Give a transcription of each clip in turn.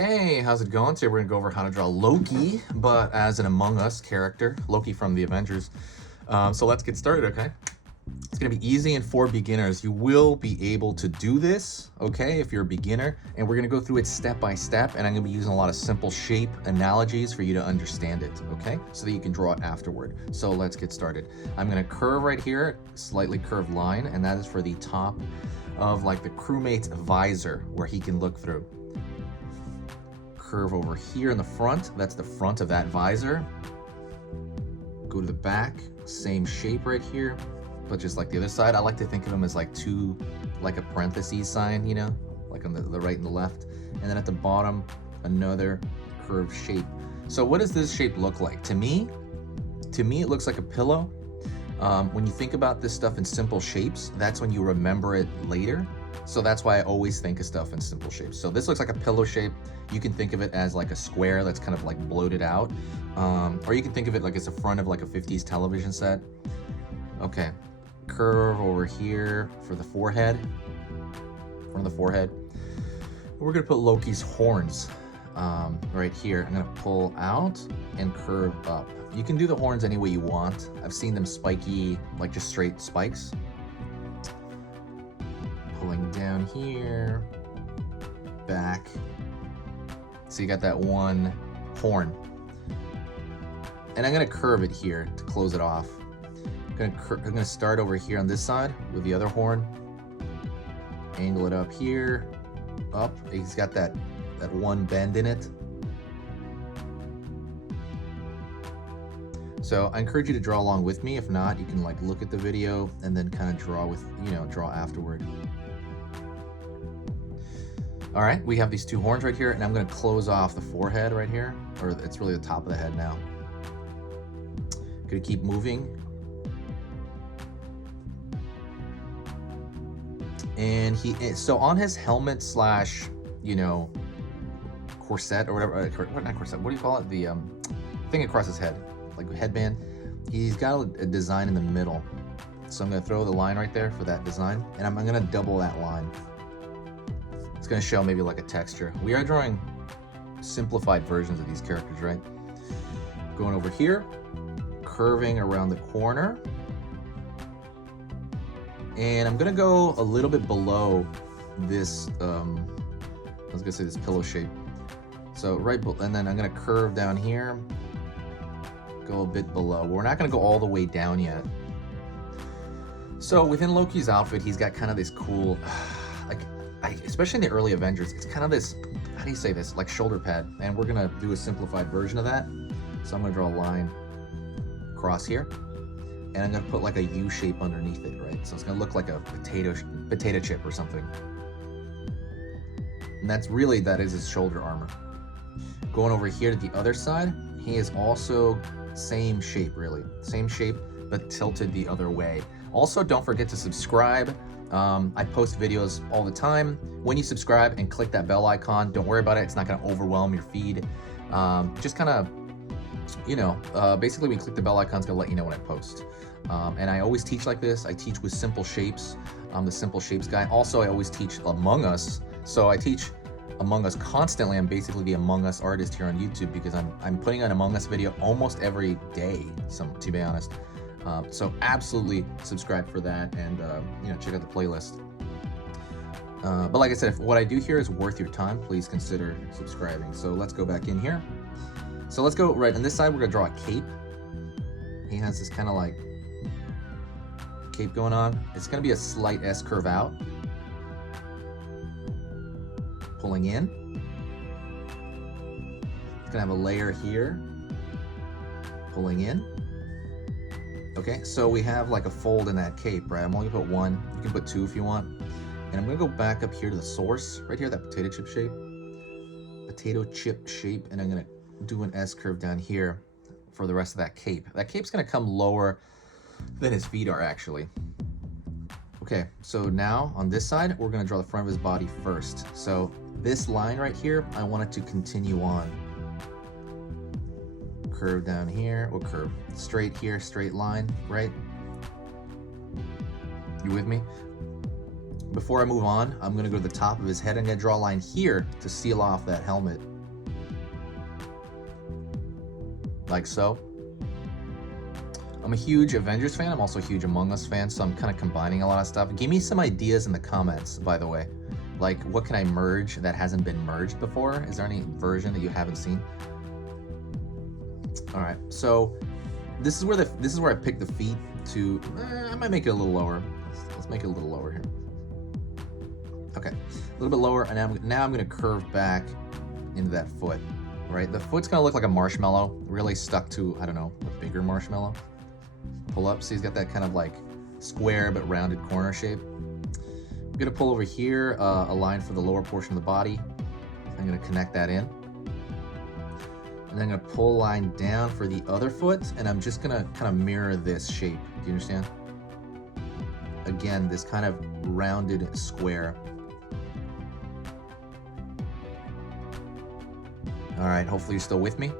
Hey, how's it going? Today we're gonna go over how to draw Loki, but as an Among Us character, Loki from the Avengers. So let's get started, okay? It's gonna be easy and for beginners. You will be able to do this, okay, if you're a beginner, and we're gonna go through it step by step, and I'm gonna be using a lot of simple shape analogies for you to understand it, okay? So that you can draw it afterward. So let's get started. I'm gonna curve right here, slightly curved line, and that is for the top of like the crewmate's visor where he can look through. Curve over here in the front, that's the front of that visor. Go to the back, same shape right here, but just like the other side. I like to think of them as like two, like a parentheses sign, you know, like on the right and the left. And then at the bottom, another curved shape. So what does this shape look like? To me, it looks like a pillow. When you think about this stuff in simple shapes, that's when you remember it later. So that's why I always think of stuff in simple shapes. So this looks like a pillow shape. You can think of it as like a square that's kind of like bloated out. Or you can think of it like it's the front of like a 50s television set. Okay, curve over here for the forehead. From the forehead. We're gonna put Loki's horns right here. I'm gonna pull out and curve up. You can do the horns any way you want. I've seen them spiky, like just straight spikes. Pulling down here, back. So you got that one horn. And I'm gonna curve it here to close it off. I'm gonna start over here on this side with the other horn. Angle it up here, up. He's got that one bend in it. So I encourage you to draw along with me. If not, you can like look at the video and then kind of draw with, draw afterward. All right, we have these two horns right here, and I'm gonna close off the forehead right here, or it's really the top of the head now. Gonna keep moving. And so on his helmet slash, corset or whatever, not corset, what do you call it? The thing across his head, like headband. He's got a design in the middle. So I'm gonna throw the line right there for that design, and I'm gonna double that line. It's gonna show maybe like a texture. We are drawing simplified versions of these characters, right? Going over here, curving around the corner. And I'm gonna go a little bit below this, I was gonna say this pillow shape. So and then I'm gonna curve down here, go a bit below. We're not gonna go all the way down yet. So within Loki's outfit, he's got kind of this cool, especially in the early Avengers, it's kind of this, how do you say this, like shoulder pad. And we're gonna do a simplified version of that. So I'm gonna draw a line across here, and I'm gonna put like a U shape underneath it, right? So it's gonna look like a potato chip or something. And that is his shoulder armor. Going over here to the other side, he is also same shape, really. Same shape, but tilted the other way. Also, don't forget to subscribe. I post videos all the time. When you subscribe and click that bell icon, don't worry about it. It's not gonna overwhelm your feed. Just kind of, basically when you click the bell icon, it's gonna let you know when I post. And I always teach like this. I teach with simple shapes. I'm the simple shapes guy. Also, I always teach Among Us. So I teach Among Us constantly. I'm basically the Among Us artist here on YouTube because I'm putting an Among Us video almost every day, to be honest. So absolutely subscribe for that, and check out the playlist. But like I said, if what I do here is worth your time, please consider subscribing. So let's go back in here. So let's go right on this side. We're gonna draw a cape. He has this kind of like cape going on. It's gonna be a slight S curve out, pulling in. It's gonna have a layer here, pulling in. Okay, so we have like a fold in that cape, right? I'm only gonna put one. You can put two if you want. And I'm gonna go back up here to the source, right here, that potato chip shape. And I'm gonna do an S curve down here for the rest of that cape. That cape's gonna come lower than his feet are actually. Okay, so now on this side, we're gonna draw the front of his body first. So this line right here, I want it to continue on. Curve down here, or curve straight here, straight line, right? You with me? Before I move on, I'm gonna go to the top of his head and I'm gonna draw a line here to seal off that helmet. Like so. I'm a huge Avengers fan. I'm also a huge Among Us fan, so I'm kind of combining a lot of stuff. Give me some ideas in the comments, by the way. Like, what can I merge that hasn't been merged before? Is there any version that you haven't seen? All right, so this is where I picked the feet to. I might make it a little lower. Let's make it a little lower here. Okay, a little bit lower, and now I'm gonna curve back into that foot. Right, the foot's gonna look like a marshmallow, really stuck to, I don't know, a bigger marshmallow. Pull up, see, he's got that kind of like square but rounded corner shape. I'm gonna pull over here a line for the lower portion of the body. I'm gonna connect that in. And then I'm gonna pull a line down for the other foot, and I'm just gonna kind of mirror this shape. Do you understand? Again, this kind of rounded square. All right, hopefully you're still with me.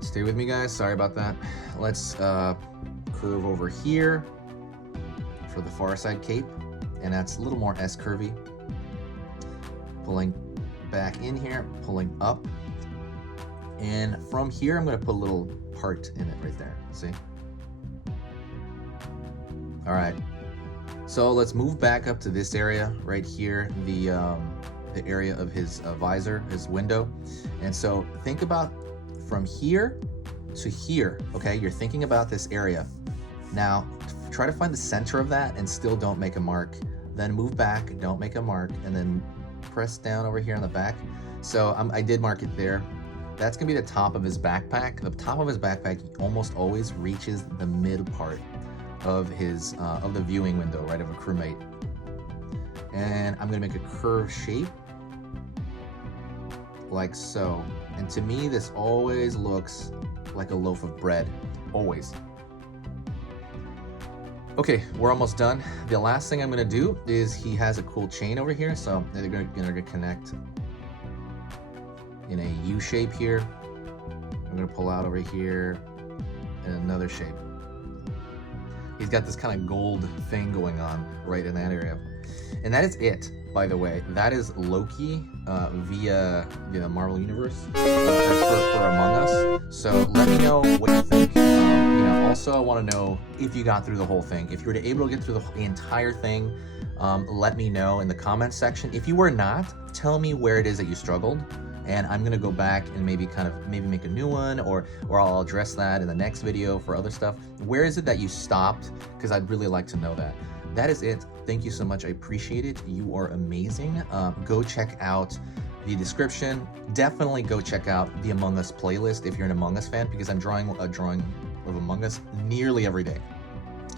Stay with me, guys. Sorry about that. Let's curve over here for the far side cape, and that's a little more S-curvy. Pulling back in here, pulling up, and from here I'm gonna put a little part in it right there, see? All right, so let's move back up to this area right here, the area of his visor, his window. And so think about from here to here, okay? You're thinking about this area. Now, try to find the center of that and still don't make a mark. Then move back, don't make a mark, and then press down over here on the back. So I did mark it there. That's gonna be the top of his backpack. The top of his backpack almost always reaches the mid part of his of the viewing window, right, of a crewmate. And I'm gonna make a curved shape like so. And to me, this always looks like a loaf of bread, always. Okay, we're almost done. The last thing I'm gonna do is he has a cool chain over here, so they're gonna connect in a U shape here. I'm gonna pull out over here in another shape. He's got this kind of gold thing going on right in that area. And that is it, by the way. That is Loki via the Marvel Universe for Among Us. So let me know what you think. Also, I want to know if you got through the whole thing. If you were able to get through the entire thing, let me know in the comments section. If you were not, tell me where it is that you struggled, and I'm gonna go back and maybe make a new one, or I'll address that in the next video for other stuff. Where is it that you stopped? Because I'd really like to know that. That is it. Thank you so much. I appreciate it. You are amazing. Go check out the description. Definitely go check out the Among Us playlist if you're an Among Us fan, because I'm drawing a drawing of Among Us nearly every day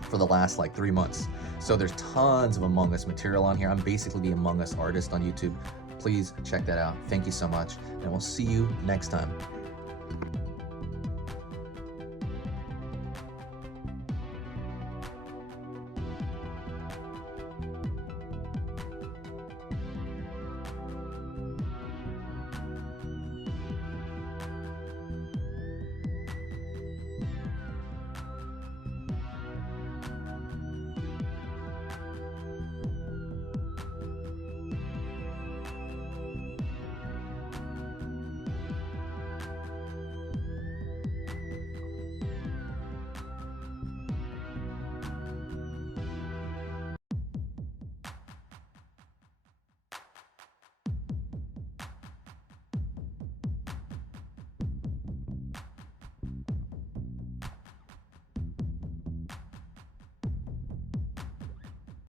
for the last like 3 months. So there's tons of Among Us material on here. I'm basically the Among Us artist on YouTube. Please check that out. Thank you so much, and we'll see you next time.